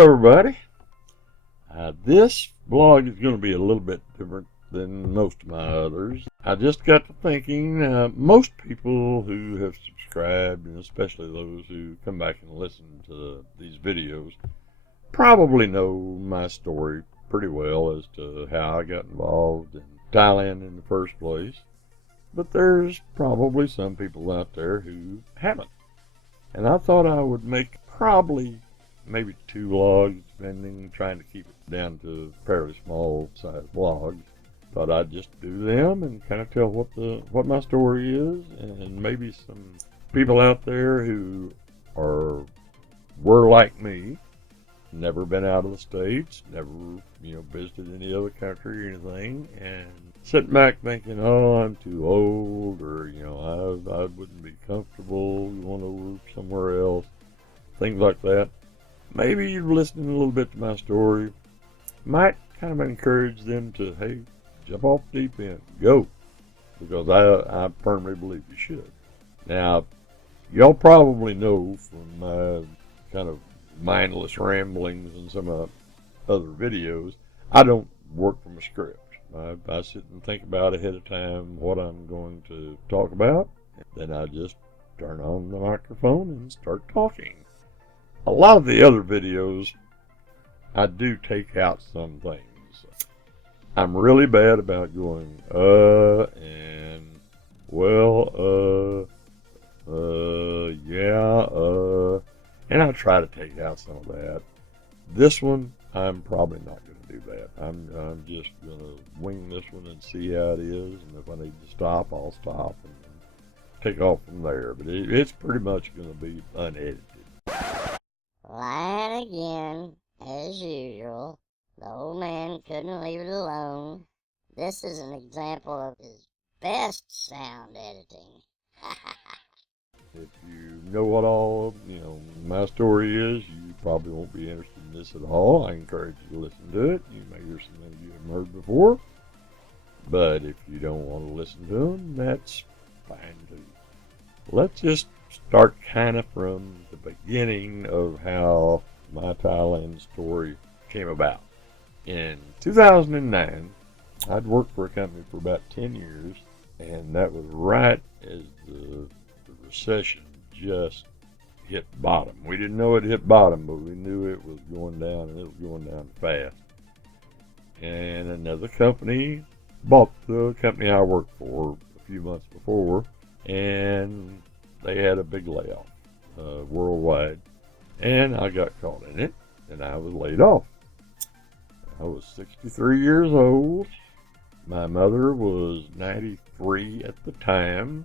everybody. This vlog is going to be a little bit different than most of my others. I just got to thinking, most people who have subscribed, and especially those who come back and listen to these videos, probably know my story pretty well as to how I got involved in Thailand in the first place. But there's probably some people out there who haven't. And I thought I would make probably maybe 2 vlogs, trying to keep it down to fairly small size vlogs. Thought I'd just do them and kind of tell what my story is, and maybe some people out there who were like me, never been out of the States, never visited any other country or anything, and sitting back thinking, oh, I'm too old, or I wouldn't be comfortable going over somewhere else, things like that. Maybe you're listening a little bit to my story, might kind of encourage them to, hey, jump off the deep end, go, because I firmly believe you should. Now, y'all probably know from my kind of mindless ramblings and some other videos, I don't work from a script. I sit and think about ahead of time what I'm going to talk about, then I just turn on the microphone and start talking. A lot of the other videos, I do take out some things. I'm really bad about going, and, well, yeah, and I try to take out some of that. This one, I'm probably not going to do that. I'm just going to wing this one and see how it is, and if I need to stop, I'll stop and take off from there. But it's pretty much going to be unedited. Lying again, as usual. The old man couldn't leave it alone. This is an example of his best sound editing. If you know what all, my story is, you probably won't be interested in this at all. I encourage you to listen to it. You may hear some things you haven't heard before. But if you don't want to listen to them, that's fine too. Let's just start kind of from the beginning of how my Thailand story came about. In 2009, I'd worked for a company for about 10 years, and that was right as the recession just hit bottom. We didn't know it hit bottom, but we knew it was going down, and it was going down fast. And another company bought the company I worked for a few months before, and they had a big layoff worldwide, and I got caught in it, and I was laid off. I was 63 years old. My mother was 93 at the time.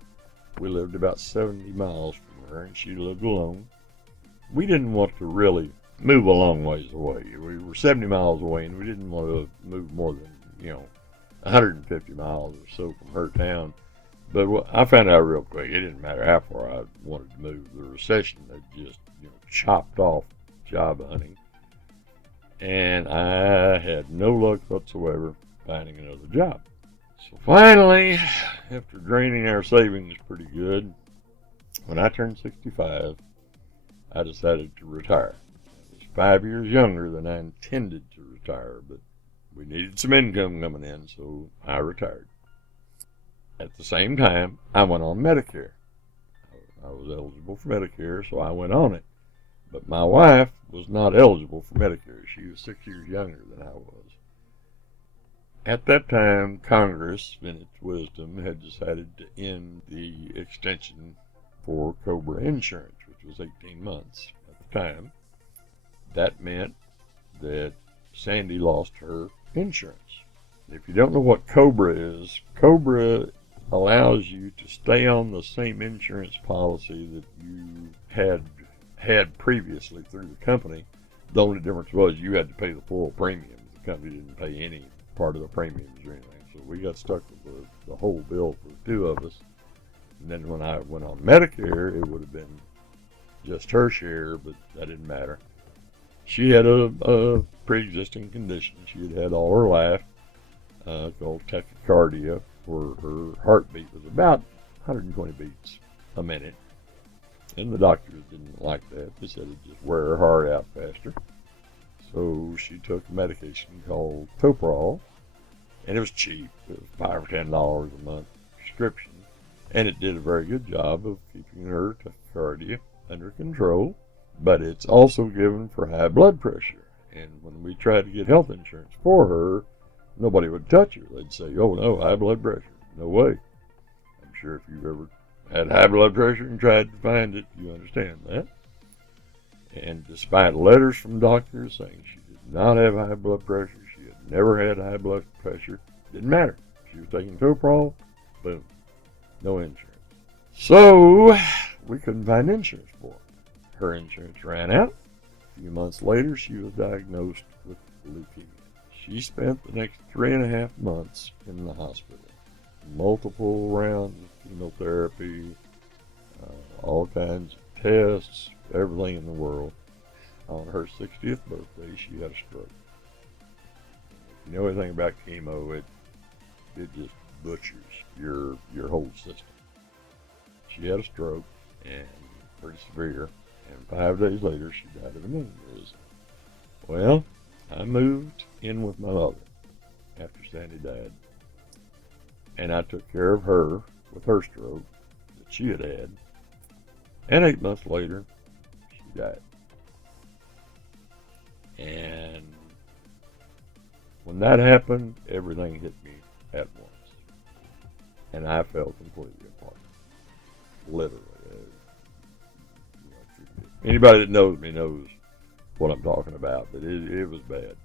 We lived about 70 miles from her, and she lived alone. We didn't want to really move a long ways away. We were 70 miles away, and we didn't want to move more than, 150 miles or so from her town. But I found out real quick, it didn't matter how far I wanted to move. The recession had just, chopped off job hunting. And I had no luck whatsoever finding another job. So finally, after draining our savings pretty good, when I turned 65, I decided to retire. I was 5 years younger than I intended to retire, but we needed some income coming in, so I retired. At the same time, I went on Medicare. I was eligible for Medicare, so I went on it. But my wife was not eligible for Medicare. She was 6 years younger than I was. At that time, Congress, in its wisdom, had decided to end the extension for COBRA insurance, which was 18 months at the time. That meant that Sandy lost her insurance. If you don't know what COBRA is, COBRA allows you to stay on the same insurance policy that you had previously through the company. The only difference was you had to pay the full premium. The company didn't pay any part of the premiums or anything. So we got stuck with the whole bill for the 2 of us. And then when I went on Medicare, it would have been just her share, but that didn't matter. She had a pre-existing condition she had had all her life, called tachycardia, where her heartbeat was about 120 beats a minute. And the doctors didn't like that. They said it'd just wear her heart out faster. So she took a medication called Toprol, and it was cheap. It was $5 or $10 a month prescription, and it did a very good job of keeping her tachycardia under control. But it's also given for high blood pressure. And when we tried to get health insurance for her, nobody would touch her. They'd say, "Oh no, high blood pressure. No way." I'm sure if you've ever had high blood pressure and tried to find it, you understand that. And despite letters from doctors saying she did not have high blood pressure, she had never had high blood pressure, didn't matter. She was taking Toprol, boom, no insurance. So we couldn't find insurance for her. Her insurance ran out. A few months later, she was diagnosed with leukemia. She spent the next 3.5 months in the hospital. Multiple rounds of chemotherapy, all kinds of tests, everything in the world. On her 60th birthday, she had a stroke. If you know anything about chemo, it just butchers your whole system. She had a stroke, and pretty severe, and 5 days later, she died of an aneurysm. Well, I moved in with my mother after Sandy died, and I took care of her with her stroke that she had had, and 8 months later, she died. And when that happened, everything hit me at once, and I fell completely apart, literally. Anybody that knows me knows what I'm talking about, but it was bad.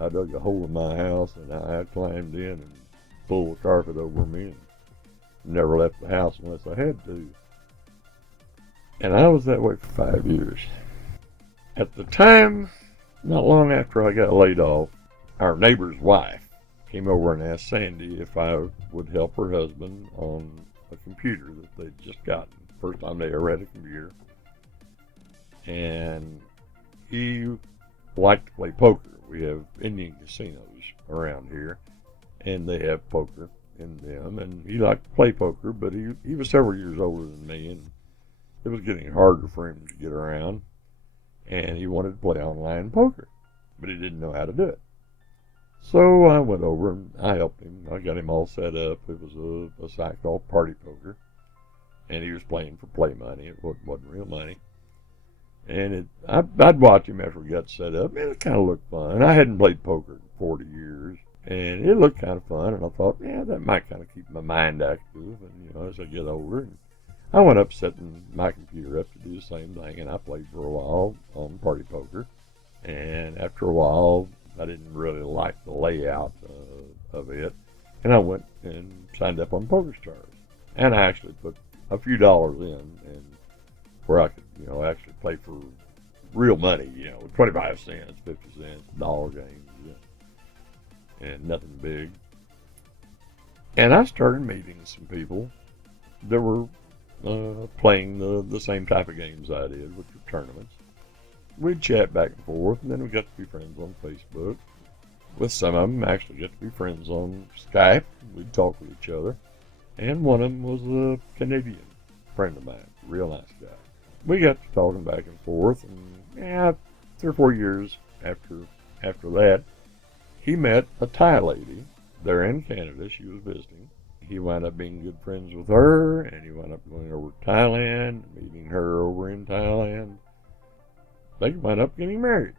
I dug a hole in my house, and I climbed in and pulled the carpet over me and never left the house unless I had to. And I was that way for 5 years. At the time, not long after I got laid off, our neighbor's wife came over and asked Sandy if I would help her husband on a computer that they'd just gotten. First time they ever had a computer. And he liked to play poker. We have Indian casinos around here, and they have poker in them, and he liked to play poker, but he was several years older than me, and it was getting harder for him to get around, and he wanted to play online poker, but he didn't know how to do it. So I went over and I helped him. I got him all set up. It was a site called Party Poker, and he was playing for play money. It wasn't real money. And I'd watch him after we got set up, and it kind of looked fun. I hadn't played poker in 40 years, and it looked kind of fun, and I thought, yeah, that might kind of keep my mind active, and, as I get older. And I went up setting my computer up to do the same thing, and I played for a while on Party Poker. And after a while, I didn't really like the layout of it, and I went and signed up on PokerStars. And I actually put a few dollars in, and where I could, actually play for real money, 25 cents, 50 cents, dollar games, and nothing big. And I started meeting some people that were playing the same type of games I did, which were tournaments. We'd chat back and forth, and then we got to be friends on Facebook. With some of them, actually got to be friends on Skype. We'd talk with each other. And one of them was a Canadian friend of mine, real nice guy. We got to talking back and forth, and 3 or 4 years after that, he met a Thai lady there in Canada. She was visiting. He wound up being good friends with her, and he wound up going over to Thailand, meeting her over in Thailand. They wound up getting married.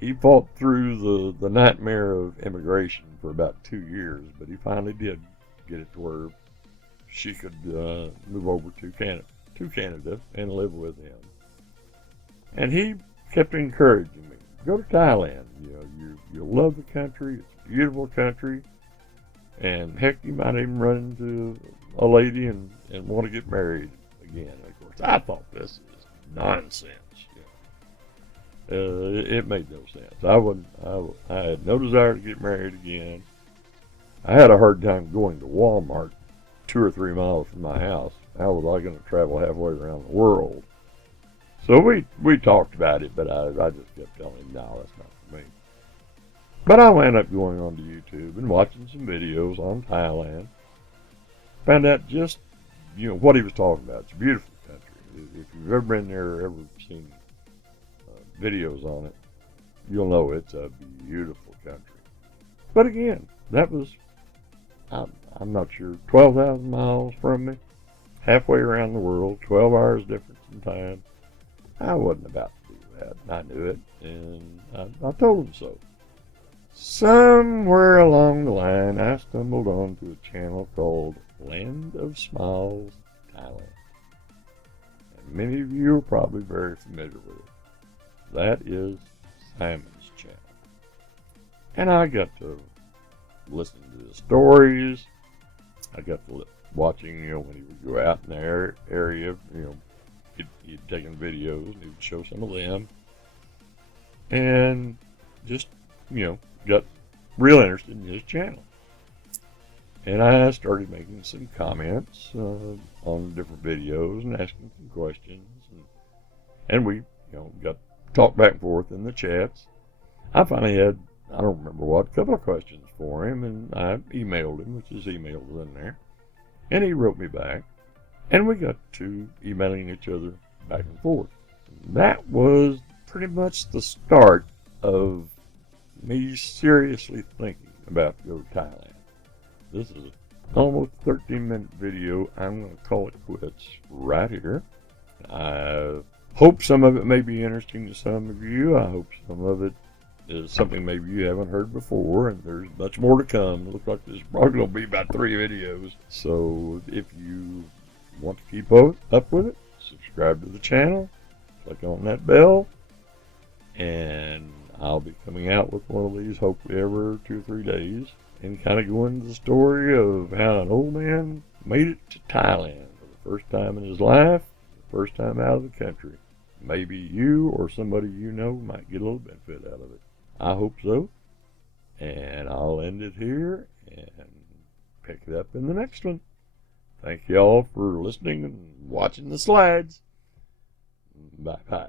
He fought through the nightmare of immigration for about 2 years, but he finally did get it to where she could move over to Canada and live with him. And he kept encouraging me, go to Thailand. You'll love the country. It's a beautiful country. And heck, you might even run into a lady and want to get married again. Of course, I thought this is nonsense. It made no sense. I had no desire to get married again. I had a hard time going to Walmart 2 or 3 miles from my house. How was I going to travel halfway around the world? So we talked about it, but I just kept telling him, no, that's not for me. But I wound up going onto YouTube and watching some videos on Thailand. Found out just, what he was talking about. It's a beautiful country. If you've ever been there or ever seen videos on it, you'll know it's a beautiful country. But again, that was, I'm not sure, 12,000 miles from me, halfway around the world, 12 hours difference in time. I wasn't about to do that. I knew it, and I told him so. Somewhere along the line, I stumbled onto a channel called Land of Smiles, Thailand. And many of you are probably very familiar with it. That is Simon's channel. And I got to listen to the stories. I got to watching, when he would go out in the area, he'd taken videos and he would show some of them. And just, got real interested in his channel. And I started making some comments on different videos and asking some questions. And we, got talked back and forth in the chats. I finally had, I don't remember what, a couple of questions for him, and I emailed him, which his email was in there. And he wrote me back, and we got to emailing each other back and forth. That was pretty much the start of me seriously thinking about to go to Thailand. This is an almost 13-minute video. I'm going to call it quits right here. I hope some of it may be interesting to some of you. I hope some of it is something maybe you haven't heard before, and there's much more to come. It looks like there's probably going to be about 3 videos. So if you want to keep up with it, subscribe to the channel, click on that bell, and I'll be coming out with one of these hopefully every 2 or 3 days, and kind of go into the story of how an old man made it to Thailand for the first time in his life, the first time out of the country. Maybe you or somebody you know might get a little benefit out of it. I hope so. And I'll end it here and pick it up in the next one. Thank you all for listening and watching the slides. Bye-bye.